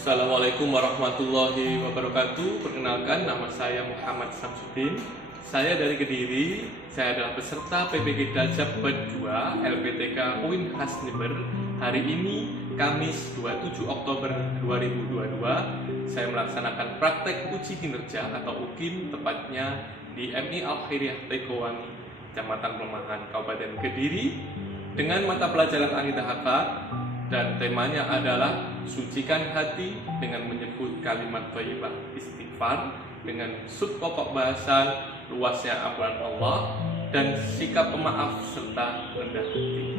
Assalamualaikum warahmatullahi wabarakatuh. Perkenalkan, nama saya Muhammad Samsudin. Saya dari Kediri. Saya adalah peserta PPG Dajab 2 LPTK UIN Khas Jember. Hari ini Kamis 27 Oktober 2022 saya melaksanakan praktek uji kinerja atau UKIN, tepatnya di MI Al-Khairiyah Tegowangi, Kecamatan Pelemahan, Kabupaten Kediri, dengan mata pelajaran Aqidah Akhlak, dan temanya adalah sucikan hati dengan menyebut kalimat thayyibah istighfar, dengan subpokok bahasan luasnya ampunan Allah dan sikap pemaaf serta rendah hati.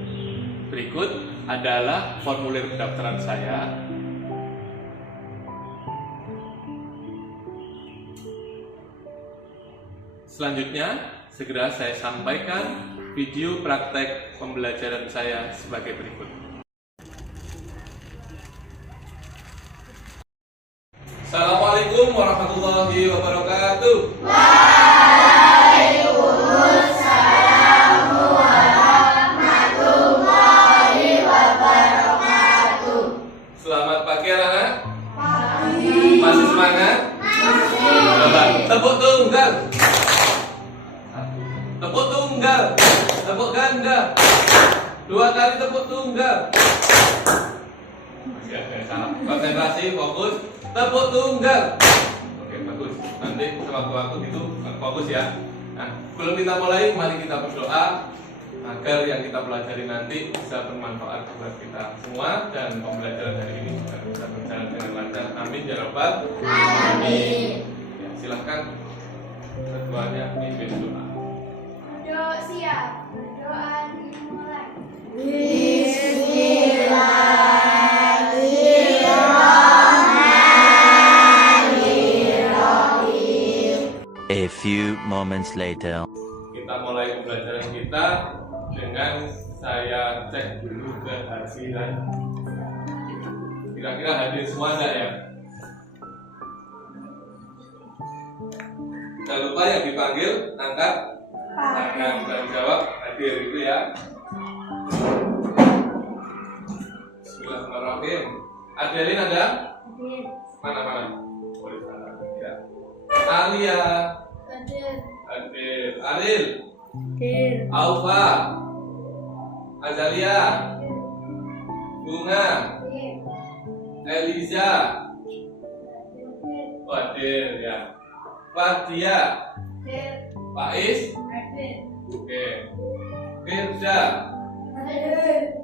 Berikut adalah formulir pendaftaran saya. Selanjutnya, segera saya sampaikan video praktek pembelajaran saya sebagai berikut. Assalamualaikum warahmatullahi wabarakatuh. Waalaikumsalam warahmatullahi wabarakatuh. Selamat pagi anak-anak. Pagi. Masih semangat? Masih. Coba tepuk tunggal. Tepuk tunggal. Tepuk ganda. 2 kali tepuk tunggal. Masih ada yang salah. Konsentrasi, fokus. Tepuk tunggal. Oke, bagus. Nanti sewaktu-waktu itu fokus ya. Nah, sebelum kita mulai, mari kita berdoa agar yang kita pelajari nanti bisa bermanfaat buat kita semua dan pembelajaran hari ini juga bisa berjalan dengan lancar. Amin ya rabbal alamin. Ya, silahkan keduanya pimpin doa. Doa siap. Doa dimulai. A few moments later. Kita mulai pembelajaran kita dengan saya cek dulu kehadiran. Kira-kira hadir semua enggak ya? Jangan lupa yang dipanggil angkat tangan dan jawab hadir itu ya. Bismillahirrahmanirrahim. Adelin ada? Mana? Boleh sana ya. Alia. Hadir. Aril. Aufa. Azalia. Bunga. Eliza. Hadir ya. Fatia. Faiz. Oke. Firda.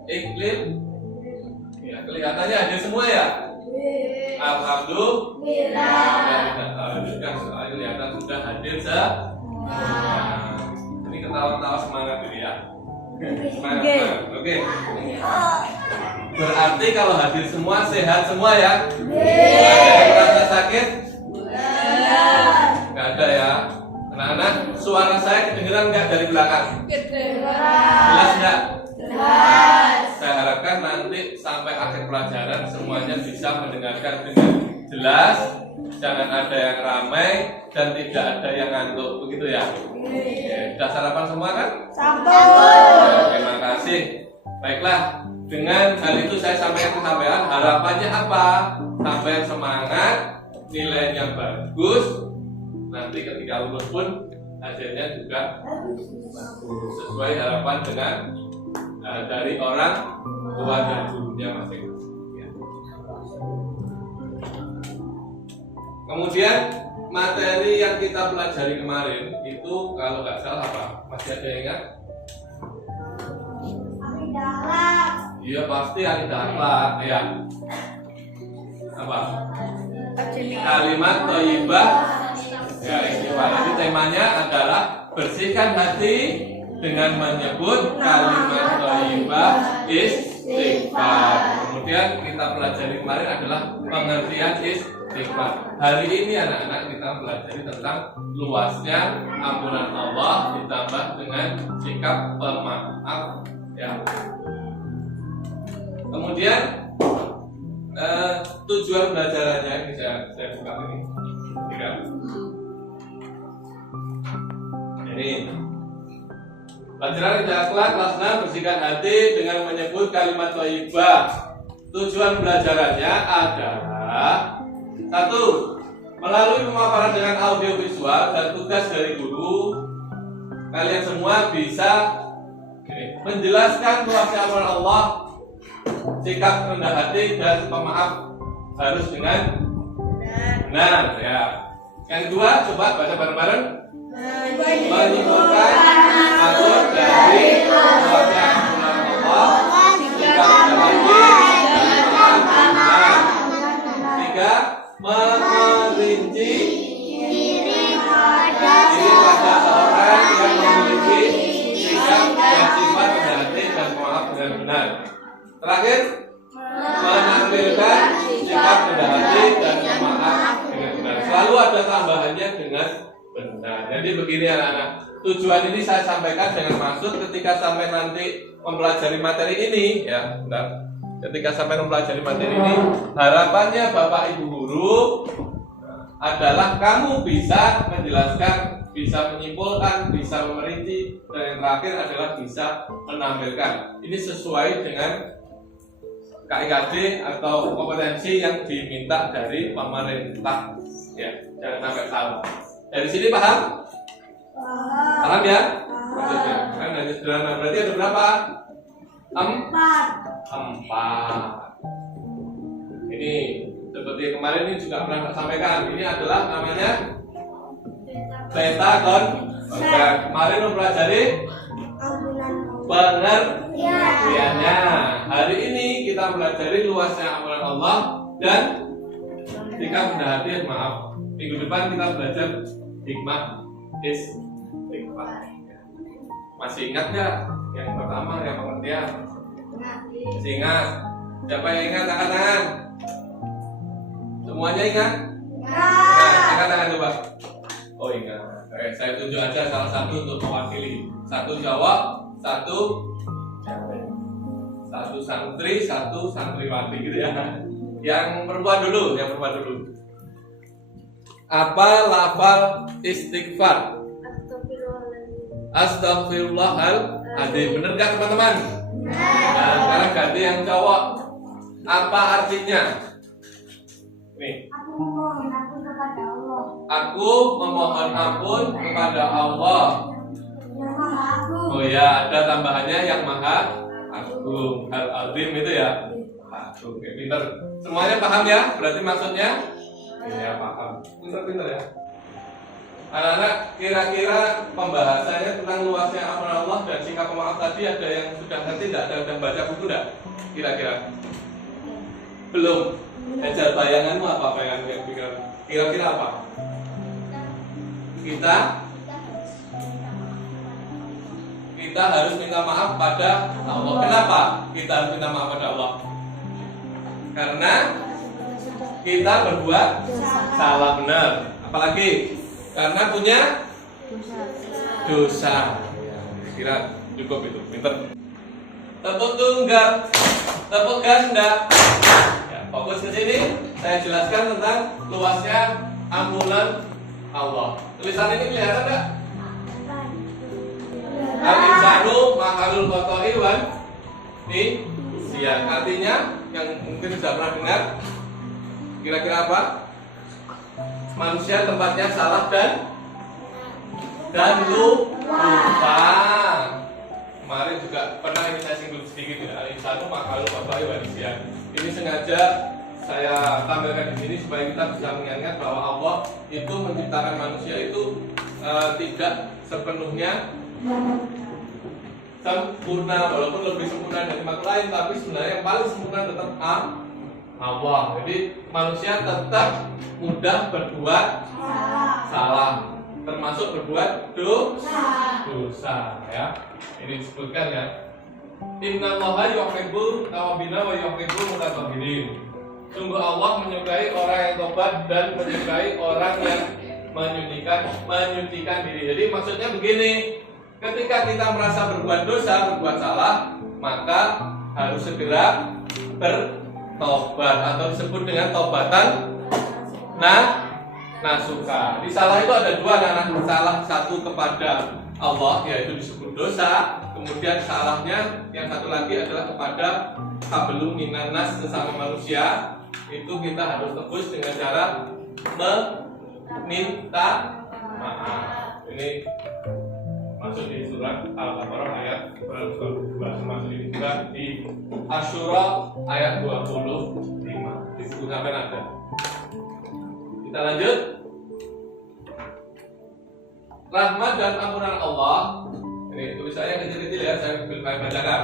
Iklim. Ya, kelihatannya hadir semua ya. Alhamdulillah. Kan soalnya kelihatan sudah hadir semua. Ini ketawa-tawa semangat ini ya. Semangat. Oke. Berarti kalau hadir semua sehat semua ya. Ada yang merasa sakit? Nggak ada ya. Anak-anak, suara saya kedengeran nggak dari belakang? Jelas nggak? Saya harapkan nanti sampai akhir pelajaran semuanya bisa mendengarkan dengan jelas, jangan ada yang ramai dan tidak ada yang ngantuk, begitu ya? Sudah sarapan semua kan? Ya, terima kasih. Baiklah, dengan hal itu saya sampaikan ke sampean, harapannya apa? Sampean semangat, nilainya bagus, nanti ketika lulus pun hasilnya juga bagus, sesuai harapan dengan dari orang tua dan gurunya masing-masing. Ya. Kemudian materi yang kita pelajari kemarin itu kalau nggak salah apa? Masih ada yang ingat? Iya pasti Aqidah Akhlak ya. Apa? Kalimat thayyibah. Ya, istighfar. Jadi temanya adalah bersihkan hati dengan menyebut kalimat thayyibah istighfar. Kemudian kita pelajari kemarin adalah pengertian istighfar. Hari ini anak-anak kita pelajari tentang luasnya ampunan Allah ditambah dengan sikap pemaaf ya. Kemudian tujuan pembelajarannya ini saya buka ini. Ya. Ini pelajaran Aqidah Akhlak kelas 6, bersihkan hati dengan menyebut kalimat thayyibah. Tujuan pembelajarannya adalah adalah satu, melalui pemaparan dengan audio visual dan tugas dari guru, kalian semua bisa menjelaskan luasnya amal Allah, sikap rendah hati dan pemaaf harus dengan benar ya. Yang kedua, coba baca bareng-bareng. Menyimpulkan maksud dari luasnya amal Allah, sikap rendah hati dan pemaaf benar. Tiga, merinci diri pada orang yang memiliki sikap dan sifat rendah hati dan pemaaf benar-benar. Terakhir, menampilkan sikap rendah hati dan pemaaf dengan benar. Selalu ada tambahannya dengan benar. Jadi begini anak-anak, tujuan ini saya sampaikan dengan maksud ketika sampai nanti mempelajari materi ini ya, bentar. Ketika sampai mempelajari materi ini, harapannya Bapak Ibu guru adalah kamu bisa menjelaskan, bisa menyimpulkan, bisa memerinci, dan yang terakhir adalah bisa menampilkan. Ini sesuai dengan KIKD atau kompetensi yang diminta dari pemerintah. Ya, jangan sampai salah. Dari sini paham? Paham ya? Maksudnya, kan hanya sederhana. Berarti ada berapa? 4. Ini seperti kemarin ini juga pernah saya sampaikan. Ini adalah namanya beta konvergen. Kemarin mempelajari pengertiannya. Hari ini kita mempelajari luasnya amalan Allah dan sikap rendah hati. Maaf, minggu depan kita belajar hikmah istighfar. Masih ingat nggak yang pertama, yang pengertian? Masih ingat? Siapa yang ingat? Angkat tangan. Semuanya ingat? Angkat tangan coba. Oh ingat. Saya tunjuk aja salah satu untuk mewakili. Satu jawab, satu santri, satu santriwati gitu ya. Yang perempuan dulu, Apa lafal istighfar? Astagfirullahaladzim. Bener gak teman-teman? Nah, sekarang ganti yang cowok. Apa artinya? Nih. Aku memohon ampun kepada Allah. Oh ya, ada tambahannya yang maha agung. Al-azim itu ya. Agung, oke, pinter. Semuanya paham ya? Berarti maksudnya? Ya paham. Pinter ya. Anak-anak, kira-kira pembahasannya tentang luasnya amal Allah dan sikap pemaaf tadi ada yang sudah ngerti tidak? Ada yang sudah baca buku tidak? Kira-kira? Belum. Ejar bayanganmu apa? Kira-kira apa? Kita harus minta maaf pada Allah. Kenapa kita harus minta maaf pada Allah? Karena kita berbuat salah, benar. Apalagi? Karena punya dosa. Kira cukup itu, pinter. Tepuk tunggal, tepuk ganda. Ya, fokus ke sini. Saya jelaskan tentang luasnya ampunan Allah. Tulisan ini kelihatan nggak? Al-insanu mahalul khoto'i wan nisyan. Artinya yang mungkin sudah pernah dengar. Kira-kira apa? Manusia tempatnya salah dan lupa. Kemarin juga pernah ini saya singgung sedikit ya. Al-insanu mahalul khoto'i wan nisyan. Ini sengaja saya tampilkan di sini supaya kita bisa mengingat bahwa Allah itu menciptakan manusia itu tidak sepenuhnya sempurna, walaupun lebih sempurna dari makhluk lain, tapi sebenarnya yang paling sempurna tetap Allah. Jadi manusia tetap mudah berbuat salah, termasuk berbuat dosa ya. Ini disebutkan ya. Innallaha yuhibbul tawwabina wa yuhibbul mutatahhirin. Sungguh Allah menyukai orang yang tobat dan menyukai orang yang menyucikan diri. Jadi maksudnya begini, ketika kita merasa berbuat dosa, berbuat salah, maka harus segera bertobat atau disebut dengan tobatan nasuha. Di salah itu ada dua, salah satu kepada Allah yaitu disebut dosa, kemudian salahnya yang satu lagi adalah kepada hablum minan nas, sesama manusia, itu kita harus tebus dengan cara meminta maaf. Ini masuk di surat Al-Baqarah ayat 22, termasuk ini juga di Asy-Syura ayat 25. Di situ sampai ada. Kita lanjut. Rahmat dan ampunan Allah. Ini tulisannya kecil-kecil ya, saya bacakan.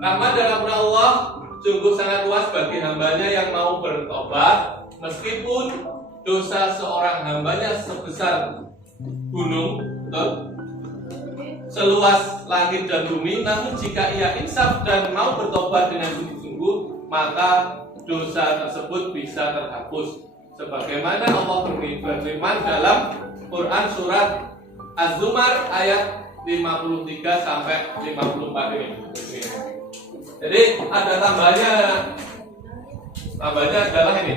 Rahmat dan ampunan Allah sungguh sangat luas bagi hambanya yang mau bertobat, meskipun dosa seorang hambanya sebesar gunung, betul? Seluas langit dan bumi, namun jika ia insaf dan mau bertobat dengan sungguh-sungguh, maka dosa tersebut bisa terhapus. Sebagaimana Allah berfirman dalam Quran surat Az-Zumar ayat 53 sampai 54 ini. Jadi ada tambahnya adalah ini,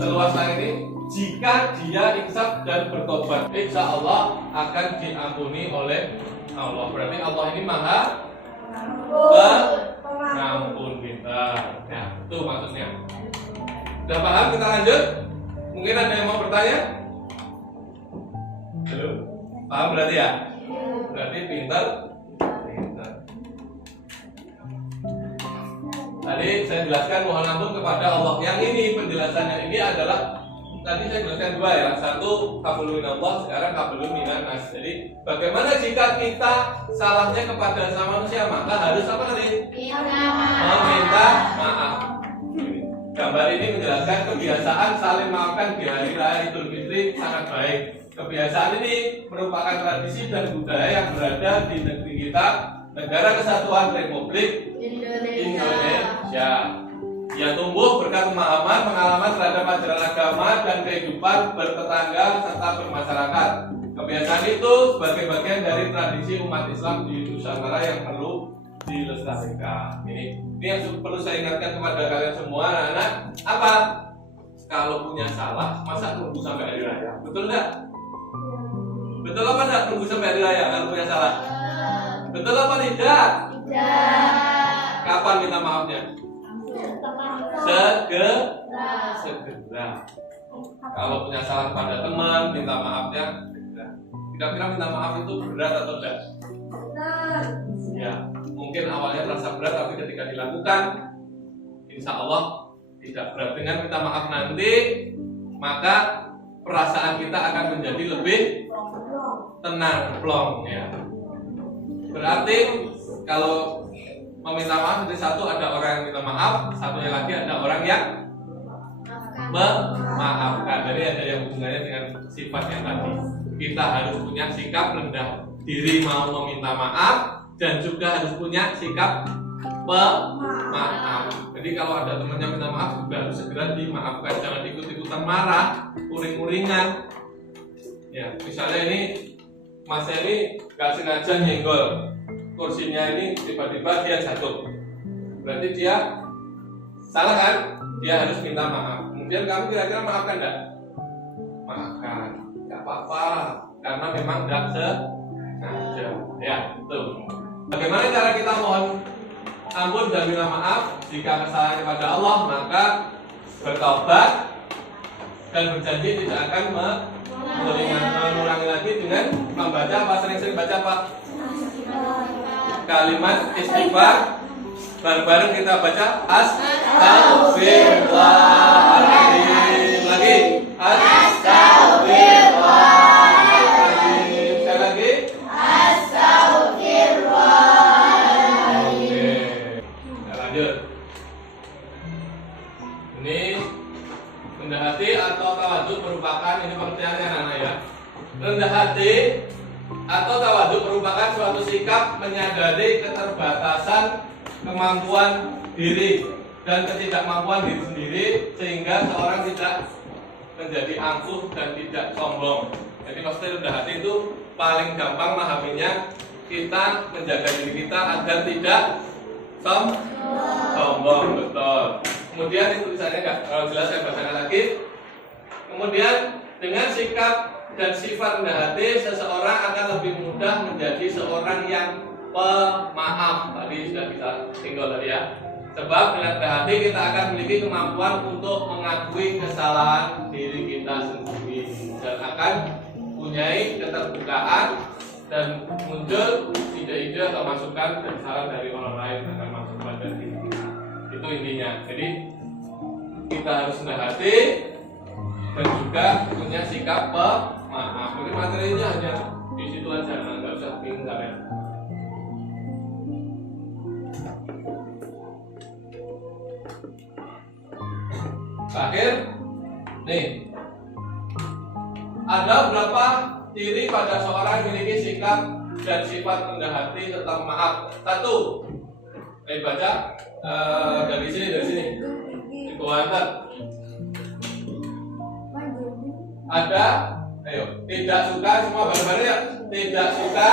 seluas langit ini. Jika dia insaf dan bertobat, insya Allah akan diampuni oleh Allah. Berarti Allah ini maha pengampun kita. Ya, itu maksudnya. Sudah paham? Kita lanjut. Mungkin ada yang mau bertanya? Halo? Paham berarti ya? Berarti pintar. Tadi saya jelaskan mohon ampun kepada Allah. Yang ini penjelasannya ini adalah tadi saya jelaskan dua ya. Satu qabulun minallah, sekarang qabulun minan nas. Jadi bagaimana jika kita salahnya kepada sama manusia, maka harus apa tadi? Meminta maaf. Gambar ini menjelaskan kebiasaan saling maafkan di hari raya Idul Fitri sangat baik. Kebiasaan ini merupakan tradisi dan budaya yang berada di negeri kita, Negara Kesatuan Republik Indonesia. Ia tumbuh berkat pemahaman, pengalaman terhadap ajaran agama dan kehidupan bertetangga serta bermasyarakat. Kebiasaan itu sebagai bagian dari tradisi umat Islam di Nusantara yang perlu dilestarikan. Ini yang perlu saya ingatkan kepada kalian semua anak-anak. Apa? Kalau punya salah, masa tunggu sampai hari raya? Betul enggak? Betul apa enggak tunggu sampai hari raya kalau punya salah? Betul apa tidak? Kapan minta maafnya? Segera. Kalau punya salah pada teman, minta maafnya segera. Kira-kira minta maaf itu berat atau tidak? Ya, mungkin awalnya terasa berat, tapi ketika dilakukan, insya Allah tidak berat. Dengan minta maaf nanti, maka perasaan kita akan menjadi lebih tenang, plong. Ya. Berarti kalau meminta maaf, jadi satu ada orang yang minta maaf, satunya lagi ada orang yang memaafkan. Jadi ada yang hubungannya dengan sifat yang tadi. Kita harus punya sikap rendah diri mau meminta maaf, dan juga harus punya sikap pemaaf. Jadi kalau ada temannya minta maaf juga harus segera dimaafkan, jangan ikut-ikutan marah, uring-uringan. Ya, misalnya ini Mas ini gak sengaja nyenggol kursinya ini, tiba-tiba dia jatuh. Berarti dia salah kan? Dia harus minta maaf. Kemudian kamu kira-kira maafkan enggak? Maafkan, gak apa-apa, karena memang gak sengaja. Ya, betul. Bagaimana cara kita mohon ampun dan minta maaf? Jika kesalahan kepada Allah, maka bertobat dan berjanji tidak akan mengulangi lagi dengan membaca apa? Sering-sering baca apa? Kalimat istighfar. Bareng-bareng kita baca Astaghfirullahaladzim. Lagi Astaghfirullahaladzim. Sekali lagi Astaghfirullahaladzim. Oke, lanjut. Ini rendah hati atau tawadhu merupakan, ini pengertiannya anak-anak ya. Rendah hati atau tawadhu merupakan suatu sikap menyadari keterbatasan kemampuan diri dan ketidakmampuan diri sendiri, sehingga seorang tidak menjadi angkuh dan tidak sombong. Jadi maksudnya rendah hati itu paling gampang memahaminya, kita menjaga diri kita agar tidak sombong, betul. Kemudian itu tulisannya enggak kalau jelas, saya bacakan lagi. Kemudian dengan sikap dan sifat rendah hati, seseorang akan lebih mudah menjadi seorang yang pemaaf. Tadi sudah kita tinggal tadi ya. Sebab dengan berhati kita akan memiliki kemampuan untuk mengakui kesalahan diri kita sendiri dan akan mempunyai keterbukaan dan muncul ide-ide atau masukan dan saran dari orang lain akan masuk pada diri kita. Itu intinya. Jadi kita harus rendah hati dan juga punya sikap pemaaf. Mungkin materinya hanya di situ aja, nggak usah bingung kalian. Terakhir, nih ada berapa ciri pada seorang yang memiliki sikap dan sifat rendah hati serta maaf. Satu, baca dari sini. Di bawah antar. Ada, ayo, tidak suka semua bareng-bareng ya. Tidak suka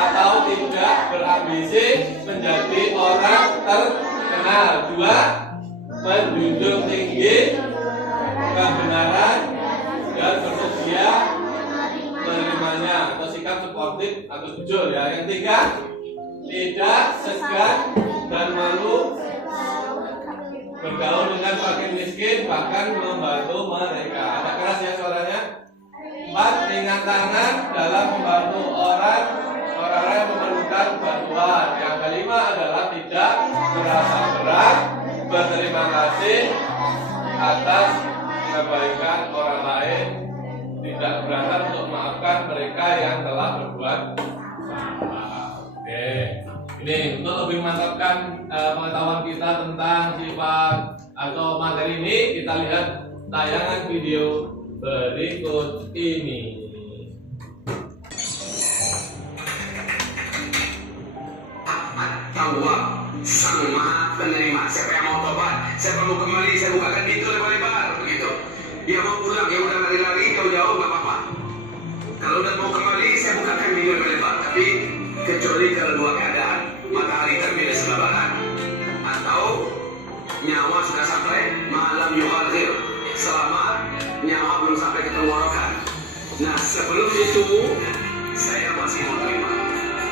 atau tidak berambisi menjadi orang terkenal. Dua, menjunjung tinggi kebenaran dan bersedia menerimanya atau sikap sportif atau jujur ya. Yang tiga, tidak segan dan malu bergaul dengan fakir miskin bahkan membantu mereka. Ada keras ya suaranya. Empat, ringan tangan dalam membantu orang yang memerlukan bantuan. Yang kelima adalah tidak merasa berat berterima kasih atas kebaikan orang lain, tidak keberatan untuk memaafkan mereka yang telah berbuat salah. Oke, ini untuk lebih memantapkan pengetahuan kita tentang sifat atau materi ini, kita lihat tayangan video berikut ini. Tawwab, Sang Maha Penerima. Siapa yang mau tobat, siapa mau kembali, saya bukakan pintu lebar-lebar begitu. Dia mau pulang, dia udah lari-lari jauh-jauh nggak apa-apa. Kalau udah mau kembali, saya bukakan pintu lebar-lebar. Tapi kecuali kalau dua keadaan, matahari terbit di sebelah barat atau nyawa sudah sampai malam yuhadzir, selama nyawa belum sampai ke tenggorokan. Nah sebelum itu saya masih mau terima.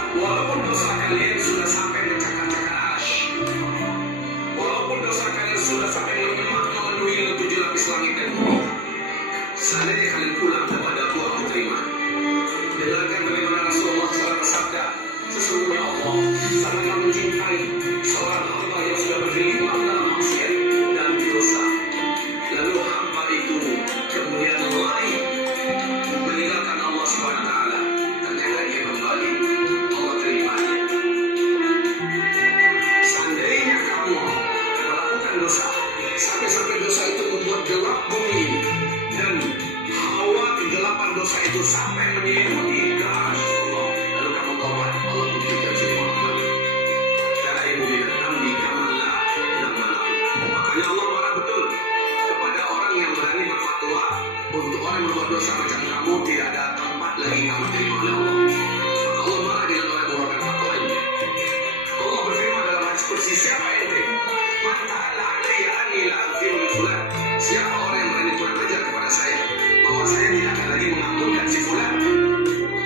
Walaupun dosa kalian sudah sampai mencakar-cakar arsy, walaupun dosa kalian sudah sampai memenuhi 7 lapis langit dan bumi, seandainya kalian pulang kepada aku terima. Dengarkan bagaimana Rasulullah SAW bersabda, sesungguhnya Allah sangat mencintai seorang hamba yang sudah bergelimang dalam maksiat dan dosa, lalu hamba itu kemudian lari meninggalkan Allah Subhanahu Wa Taala. Ternyata dia kembali, Allah terimanya. Seandainya kamu melakukan dosa sampai dosa itu membuat gelap bumi dan hawa kegelapan dosa itu sampai menyelimuti arsy Allah, lalu kamu tobat, Allah buktikan semua kembali. Karena ibu bilang amdi kamala namala. Makanya Allah marah betul kepada orang yang berani berfatwa untuk orang berbuat dosa macam kamu tidak ada tempat lagi kamu terima oleh Allah. Maka Allah marah dengan orang yang mengeluarkan fatwa ini. Allah berfirman dalam hadis kursi, siapa ente? Mata la'adri anni la'aghfiru li fulan. Siapa orang yang berani kurang ajar kepada saya bahwa saya tidak akan lagi mengampunkan si fulan?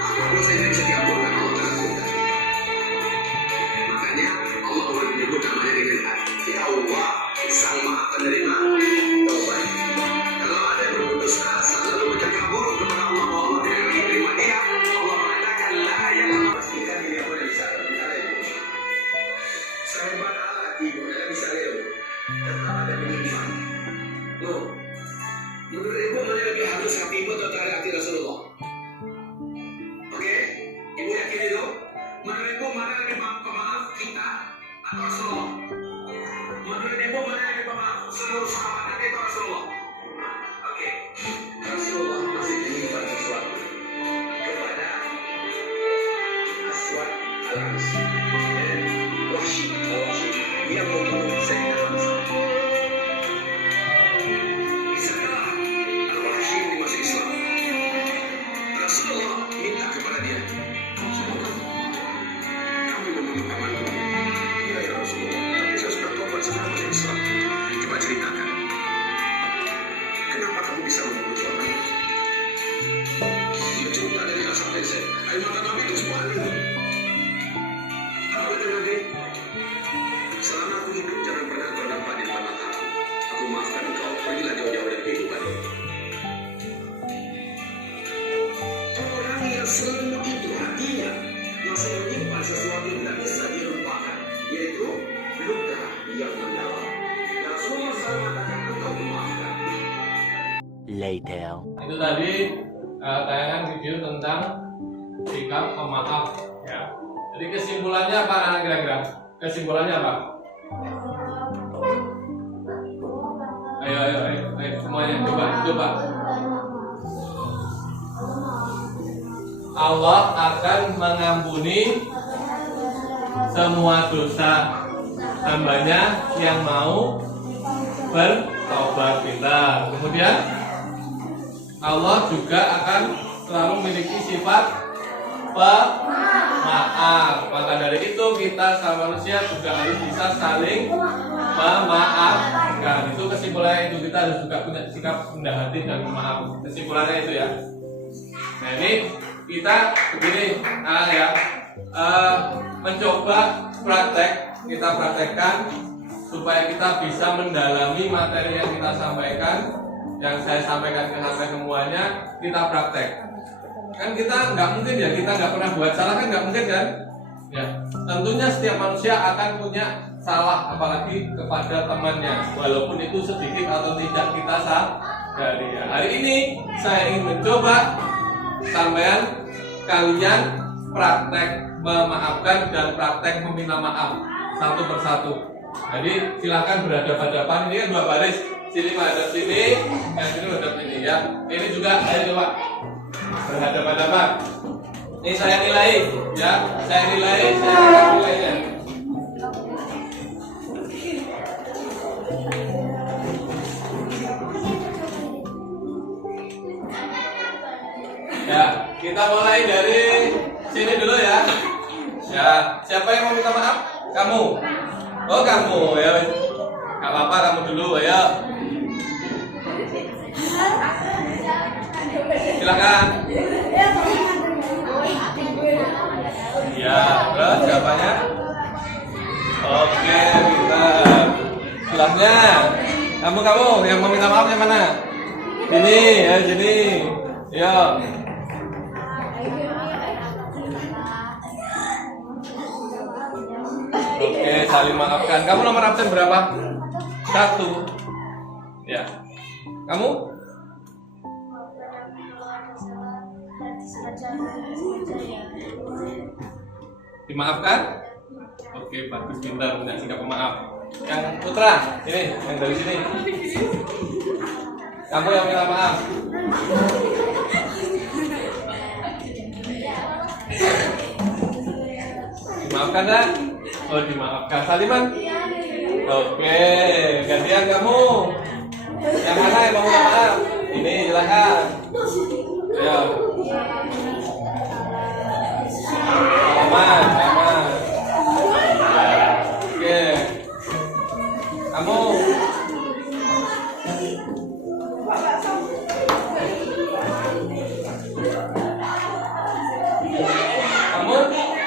Apa dosa yang bisa diampunkan Allah tersebut? Makanya Allah menyebut namanya dengan Tawwab, Sang Maha Penerima taubat. Kalau ada yang berputus asa lalu bertakabur kepada Allah bahwa Allah tidak lagi terima dia, Allah mengatakan la yang memastikan diri aku dari sana. Sahabat Allah ibu tidak bisa lewat tetap ada penyimpan. No, menurut ibu mana lebih halus hati ibu atau hati Rasulullah? Oke, ibu yakin itu? Menurut ibu mana lebih pemaaf kita atau Rasulullah? Menurut ibu mana lebih pemaaf seluruh sahabat Nabi atau Rasulullah? Oke, Rasulullah masih menyimpan sesuatu kepada Aswad al-Ansi dan Wahsy al-Wahsy yang membunuh Sayyidina Hamzah. Setelah al-Wahsy masuk Islam, Rasulullah minta kepada dia, kami membunuh pamanku. Iya ya Rasulullah, tapi saya sudah tobat sekarang masuk Islam. Coba ceritakan, kenapa kamu bisa membunuh suamimu? Dia cerita dari A sampai Z. Air mata Nabi itu semua aneh. Apa kata Nabi? Selama aku hidup jangan pernah later. Itu tadi tayangan video tentang sikap pemaaf ya. Jadi kesimpulannya apa anak kira-kira? Kesimpulannya apa? Ayo semuanya coba. Allah akan mengampuni semua dosa hambanya yang mau bertobat kita. Kemudian Allah juga akan selalu memiliki sifat pemaaf. Maka dari itu kita sama manusia juga harus bisa saling memaafkan. Itu kesimpulannya, itu kita harus juga punya sikap rendah hati dan maaf. Kesimpulannya itu ya. Nah ini kita begini mencoba kita praktekkan supaya kita bisa mendalami materi yang kita sampaikan, yang saya sampaikan sampai semuanya kita praktek. Kan kita nggak mungkin ya, kita nggak pernah buat salah kan, nggak mungkin kan? Ya, tentunya setiap manusia akan punya salah, apalagi kepada temannya, walaupun itu sedikit atau tidak kita sadari. Ya. Hari ini saya ingin mencoba kalian praktek memaafkan dan praktek meminta maaf satu persatu. Jadi silakan berhadapan-hadapan. Ini kan 2 baris, sini menghadap sini, yang sini menghadap sini ya. Ini juga saya coba berhadapan-hadapan. Ini saya nilai ya, saya akan nilainya. Ya, kita mulai dari sini dulu ya. Ya, siapa yang mau minta maaf? Kamu. Oh, kamu ya. Gak apa-apa, kamu dulu ya. Silakan. Ya, terus jawabannya? Oke, pintar. Silahnya. Kamu yang mau minta maaf yang mana? Sini, ya sini. Ya. Oke, saling maafkan. Kamu nomor absen berapa? 1. Ya. Kamu? Dimaafkan? Oke, bagus, pintar, punya sikap pemaaf. Yang Putra, ini, yang dari sini. Kamu yang minta maaf. Dimaafkan tak? Oh, dimaafkan. Saliman? Oke, gantian kamu. Yang mana yang mau minta maaf? Ini, silakan. Ayo. Salaman. Oke. Kamu.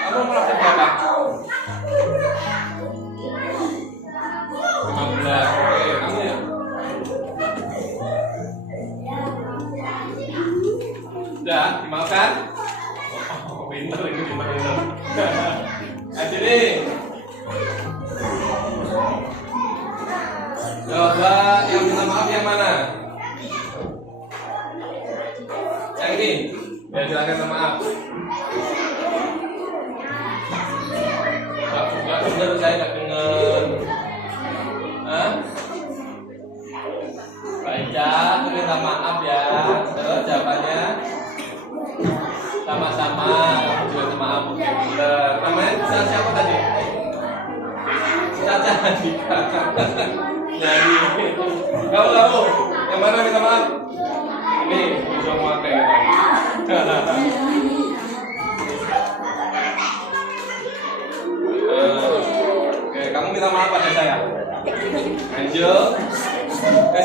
Kamu merasa berapa? 15. Oke, kamu ya? Udah, dimaafkan? Oh, pintar ini, pintar. Nah, sini. Coba yang minta maaf yang mana? Yang ini? Ya, silakan minta maaf. Enggak benar, saya nggak dengar. Hah? Baca, minta maaf ya. Terus jawabannya sama-sama. Kamu juga minta maaf. Namanya siapa tadi? Caca Andika. Jadi, kamu yang mana minta maaf? Ini semua kayak Oke, kamu minta maaf pada saya. Anjel.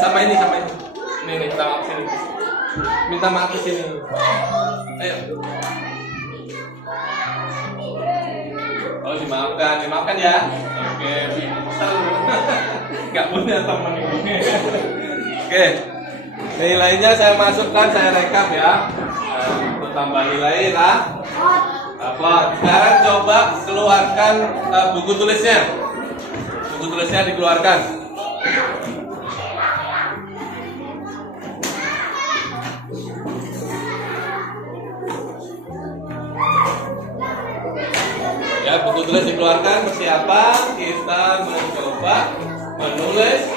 Sama ini. Ini minta maaf sini. Minta maaf ke sini. Ayo. Oh, dimaafkan ya. Oke, bisa. Gak punya teman ini. Oke. Nilainya saya masukkan, saya rekap ya. Untuk tambah nilai lah. Dapat. Sekarang coba keluarkan buku tulisnya. Buku tulisnya dikeluarkan. Ya, buku tulis dikeluarkan. Persiapan kita mencoba menulis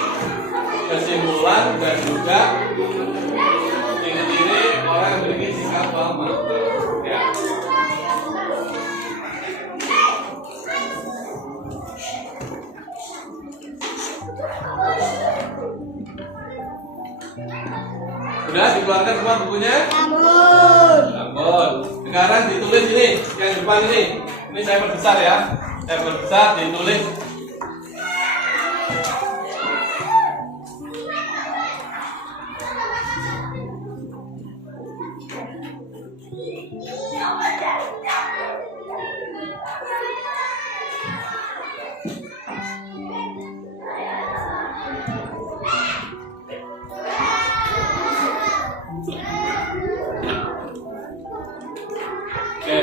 kesimpulan dan juga ciri-ciri orang yang memiliki sikap pemaaf. Ya. Sudah dikeluarkan semua bukunya? Ampun. Sekarang ditulis ini, yang depan ini. Ini saya perbesar ya. Saya perbesar ditulis. Oke,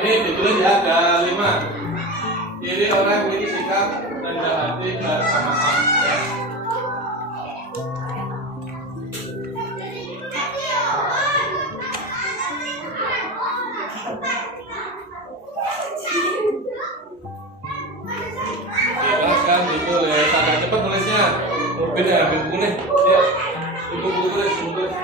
ini ditulis ya, ada 5 ciri orang yang memiliki sikap rendah hati dan pemaaf. Ya. Jelaskan itu ya, agak cepat tulisnya. Mungkin ya, ambil buku nih. Ya, buku tulis, buku tulis.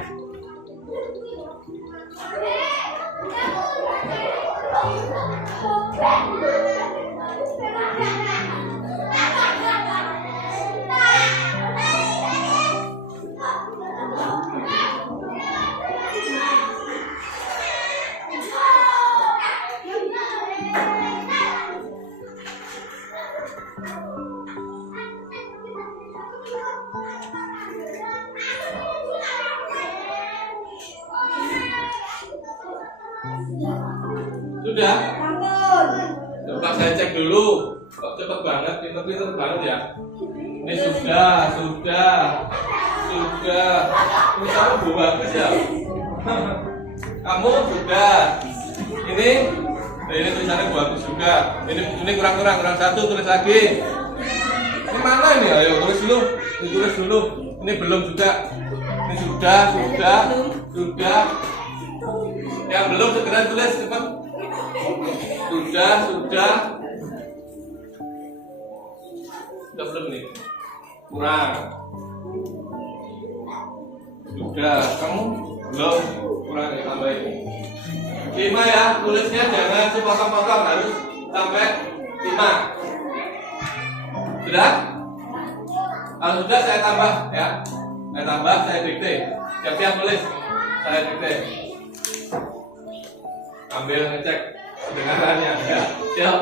Sudah? Coba saya cek dulu. Kok cepet banget, pinter-pinter banget ya. Ini sudah. Ini kamu bu bagus ya. Kamu sudah. Ini tulisannya bagus juga. Ini kurang satu, tulis lagi. Ini mana ini? Ayo tulis dulu. Ini belum juga. Ini sudah. Yang belum segera tulis cepat. Sudah belum nih? Kurang. Sudah, kamu belum? Kurang ya, tambahin. 5 ya, tulisnya jangan sepotong-potong, harus sampai 5. Sudah? Kalau sudah saya tambah ya. Saya dikte. Siap-siap tulis. Saya dikte. Ambil ngecek kedengarannya ya. Siap.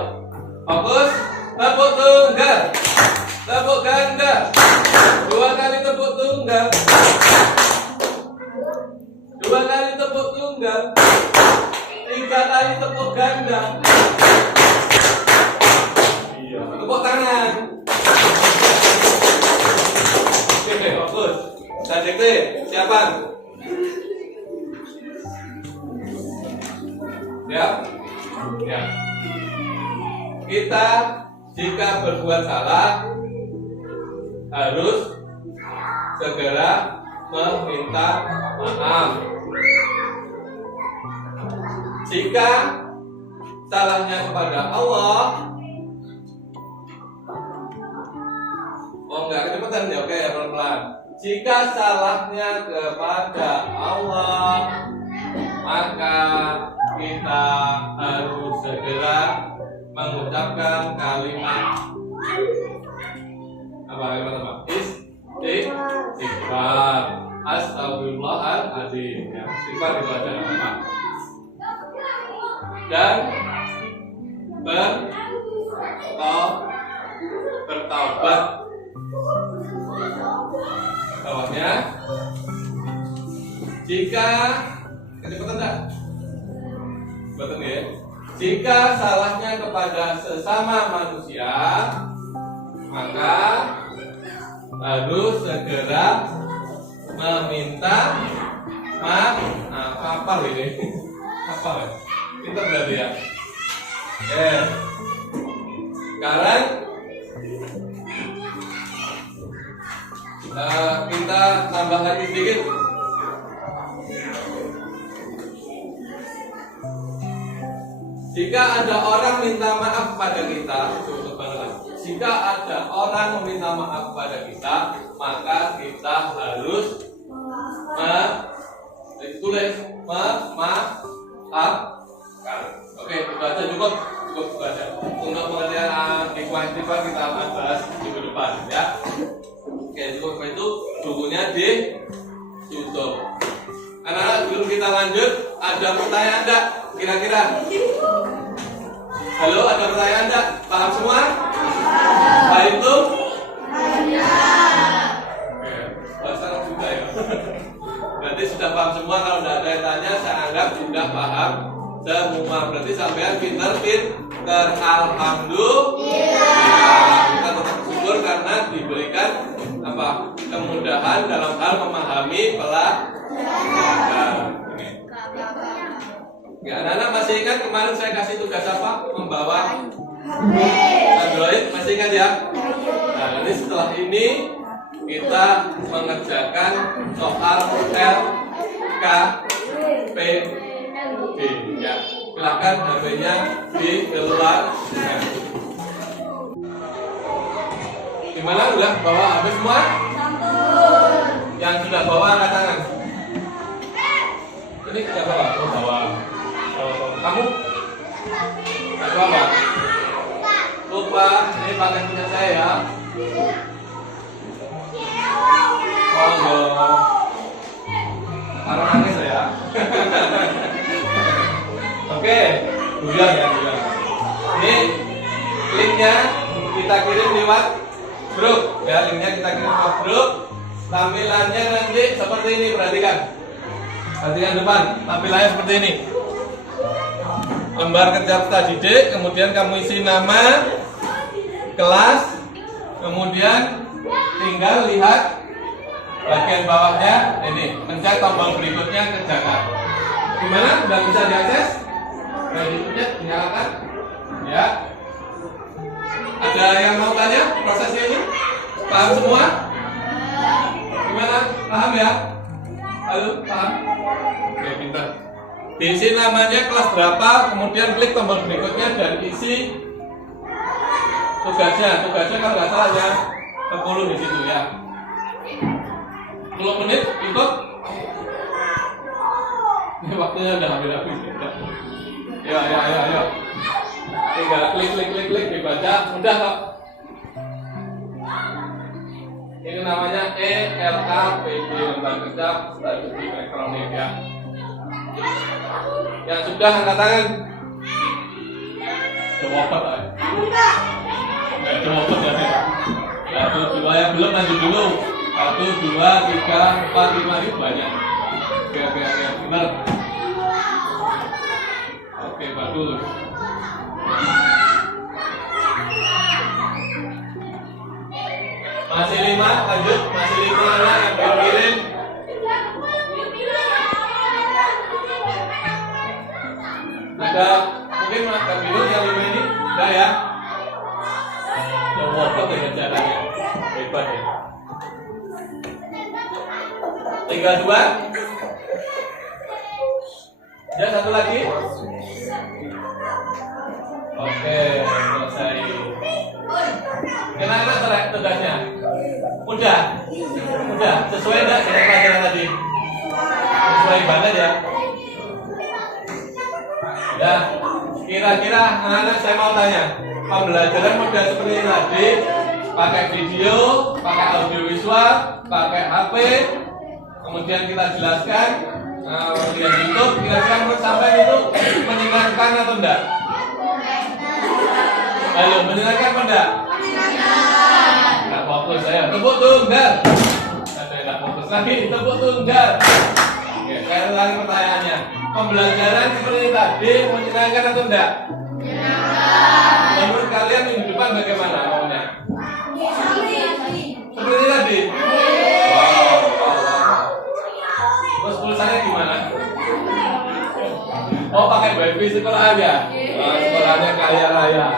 Fokus. Tepuk tunggal. Tepuk ganda. 2 kali tepuk tunggal. 2 kali tepuk tunggal. 3 kali tepuk ganda. Iya. Tepuk tangan. Oke, fokus. Saya dikte. Siapan? Ya. Kita jika berbuat salah harus segera meminta maaf. Jika salahnya kepada Allah, enggak kecepatan ya, oke pelan-pelan. Jika salahnya kepada Allah, maka kita harus segera mengucapkan kalimat apa? Istighfar. Astagfirullahaladzim. Ya, istighfar itu adalah apa? Dan bertaubat. Bawahnya, jika kecepatan enggak? Betul ya? Jika salahnya kepada sesama manusia, maka harus segera meminta maaf. Apa ini? Apa ya? Pintar berarti ya? Sekarang kita tambah lagi sedikit. Jika ada orang minta maaf pada kita, jika ada orang meminta maaf pada kita, maka kita harus tulis memaafkan. Oke, itu aja cukup itu aja. Untuk pengertian hikmah-hikmah kita akan bahas minggu depan ya. Oke, cukup itu bukunya ditutup. Anak-anak, sebelum kita lanjut, ada pertanyaan enggak? Kira-kira? Halo, ada pertanyaan enggak? Paham semua? Baik itu? Oke, bahasa juga ya. Berarti sudah paham semua. Kalau tidak ada yang tanya, saya anggap sudah paham semua. Berarti sampean pinter. Alhamdulillah. Kita tetap bersyukur karena diberikan kemudahan dalam hal memahami pelajaran. Ya, anak-anak masih ingat kemarin saya kasih tugas apa? Membawa Android, masih ingat ya? Nah, nanti setelah ini kita mengerjakan soal LKPD ya. Silakan HP-nya dikeluarkan. Gimana, udah bawa HP semua? Yang sudah bawa angkat tangan. Ini sudah bawa? Oh, bawa. Kamu? Gak bawa? Lupa, ini pakai punya saya ya. Oh, enggak. Karena nangis ya. Oke, bulan ya, bulan. Ini linknya kita kirim lewat grup ya, linknya kita kirim lewat grup. Tampilannya nanti seperti ini, perhatikan. Perhatikan depan, tampilannya seperti ini. Lembar kerja peserta didik, kemudian kamu isi nama, kelas, kemudian tinggal lihat bagian bawahnya ini, pencet tombol berikutnya kerjakan. Gimana? Sudah bisa diakses? Berikutnya dinyalakan. Ya. Ada yang mau tanya prosesnya ini? Paham semua? Gimana? Paham ya? Halo, paham? Oke, pintar. Diisi namanya, kelas berapa, kemudian klik tombol berikutnya dan isi tugasnya. Tugasnya kalau nggak salah ya 10 di situ ya. 10 menit cukup. Ini waktunya udah habis. Ayo. Tinggal klik dibaca, mudah kok. Ini namanya LKPD, lembar kerja statistik elektronik ya. Yang sudah angkat tangan. Jawab ya. Jawab ya. 1, 2 yang belum lanjut dulu. 1, 2, 3, 4, 5 itu banyak. Oke, benar. Oke, bagus. Masih 5, lanjut. Masih 5 anak yang belum kirim. Ada mungkin makan minum yang 5 ini? Udah ya? Yang wafat dengan caranya. Hebat ya. Tinggal 2. Ya, satu lagi. Oke, selesai. Gimana tugasnya? Mudah? Sesuai enggak dengan pelajaran tadi? Sesuai banget ya? Ya, kira-kira anak-anak saya mau tanya, pembelajaran mudah seperti ini tadi, pakai video, pakai audio visual, pakai HP, kemudian kita jelaskan, lihat YouTube, kira-kira menurut sampai itu menyenangkan atau enggak? Ayo, menyenangkan apa enggak? Enggak fokus saya, tepuk tunggal. Saya enggak fokus lagi, tepuk tunggal. Oke, saya ulangi pertanyaannya. Pembelajaran seperti tadi menyenangkan atau enggak? Menyenangkan. Menurut kalian minggu depan bagaimana maunya? Seperti tadi? Wow. Terus pulsanya gimana? Oh, pakai wifi sekolah aja. Sekolahnya kaya raya.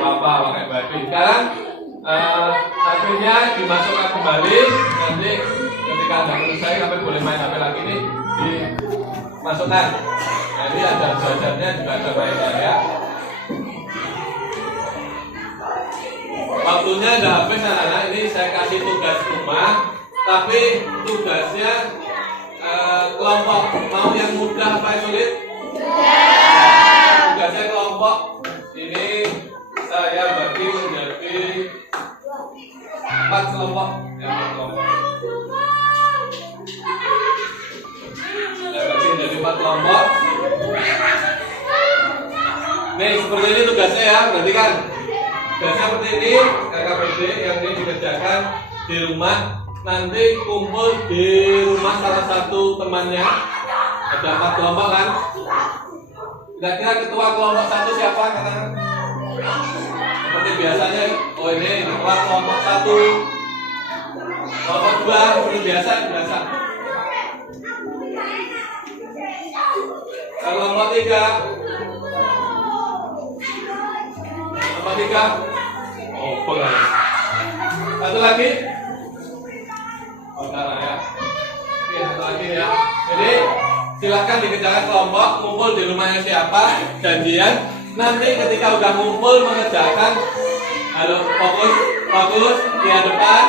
Apa pakai wifi? Sekarang HP-nya dimasukkan kembali. Nanti ketika Anda selesai, sampai boleh main HP lagi ini dimasukkan. Jadi ada belajarnya juga ada mainnya. Waktunya udah habis anak-anak. Ini saya kasih tugas rumah, tapi tugasnya kelompok mau yang mudah apa yang sulit? Tugasnya kelompok ini saya bagi menjadi 4 kelompok. Ya, 4 kelompok. Saya bagi menjadi 4 kelompok. Nih seperti ini tugasnya ya, perhatikan. Tugasnya seperti ini, KKBD yang ini dikerjakan di rumah. Nanti kumpul di rumah salah satu temannya. Ada 4 kelompok kan? Kira-kira ketua kelompok 1 siapa? Katakan. Seperti biasanya, oh ini ketua kelompok 1. Kelompok 2 seperti biasa. Kelompok 3. Kelompok 3. Oh, boleh. Satu lagi. Ya. Oke, satu lagi ya. Jadi silakan dikerjakan kelompok, kumpul di rumahnya siapa, janjian. Nanti ketika udah ngumpul mengerjakan, halo fokus di depan,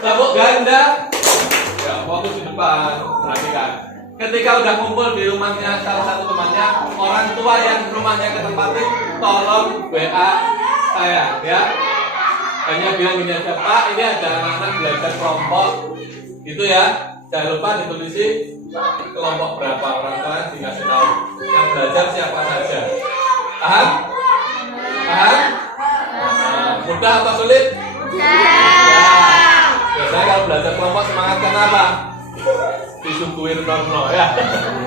tepuk ganda, ya fokus di depan. Perhatikan. Ketika udah kumpul di rumahnya salah satu temannya, orang tua yang rumahnya ketempatin, tolong WA saya ya. Hanya bilang gini aja, Pak, ini ada anak-anak belajar kelompok gitu ya. Jangan lupa ditulisi kelompok berapa orang tua dikasih tahu. Yang belajar siapa saja. Paham? Mudah atau sulit? Biasanya kalau belajar kelompok semangat kenapa? Disuguhin nono ya.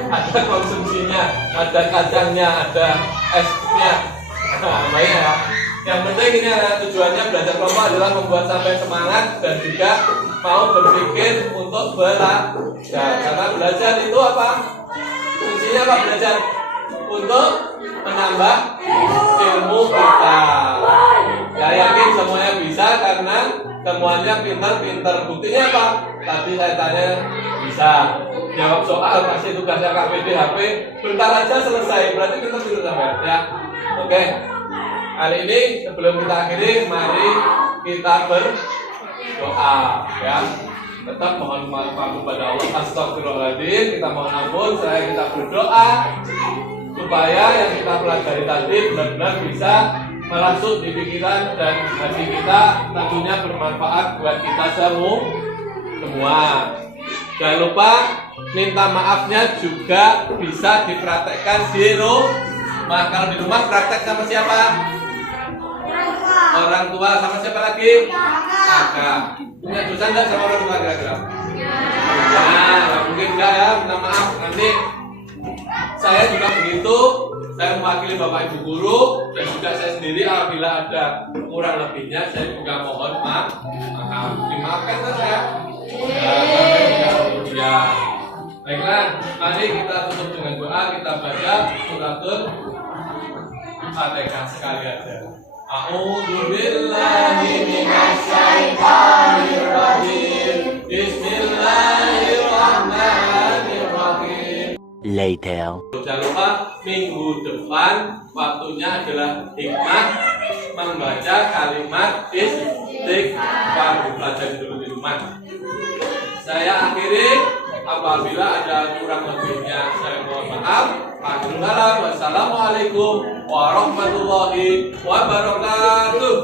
Ada konsumsinya, ada kacangnya, ada esnya. Baik ya. Yang penting ini tujuannya belajar kelompok adalah membuat sampai semangat dan juga mau berpikir untuk belajar. Karena belajar itu apa? Fungsinya apa belajar? Untuk menambah ilmu kita. Ya yakin semuanya bisa karena semuanya pintar-pintar. Buktinya apa? Tadi saya tanya bisa jawab soal, kasih tugasnya KPD HP, bentar aja selesai. Berarti pintar-pintar sampai ya. Oke. Kali ini sebelum kita akhiri, mari kita berdoa ya. Tetap mohon maaf kepada Allah. Astagfirullahaladzim. Kita mohon ampun. Kita berdoa supaya yang kita pelajari tadi benar-benar bisa merasuk di pikiran dan hati kita, tentunya bermanfaat buat kita semua. Jangan lupa minta maafnya juga bisa dipraktekkan di rumah. Kalau di rumah praktek sama siapa? Orang tua. Sama siapa lagi? Kakak. Punya dosa enggak sama orang tua kira-kira? Nah, mungkin enggak ya, minta maaf. Nanti saya juga begitu. Saya mewakili Bapak Ibu Guru dan juga saya sendiri apabila ada kurang lebihnya saya juga mohon maaf. Dimaafkan kan ya? Ya. Baiklah, mari kita tutup dengan doa. Kita baca suratul Fatihah sekali aja. A'udzu billahi minasy syaithanir rajim. Bismillahirrahmanirrahim. Later. Jangan lupa minggu depan waktunya adalah hikmah membaca kalimat istighfar. Pelajari dulu di rumah. Saya akhiri, apabila ada kurang lebihnya saya mohon maaf. Wassalamualaikum warahmatullahi wabarakatuh.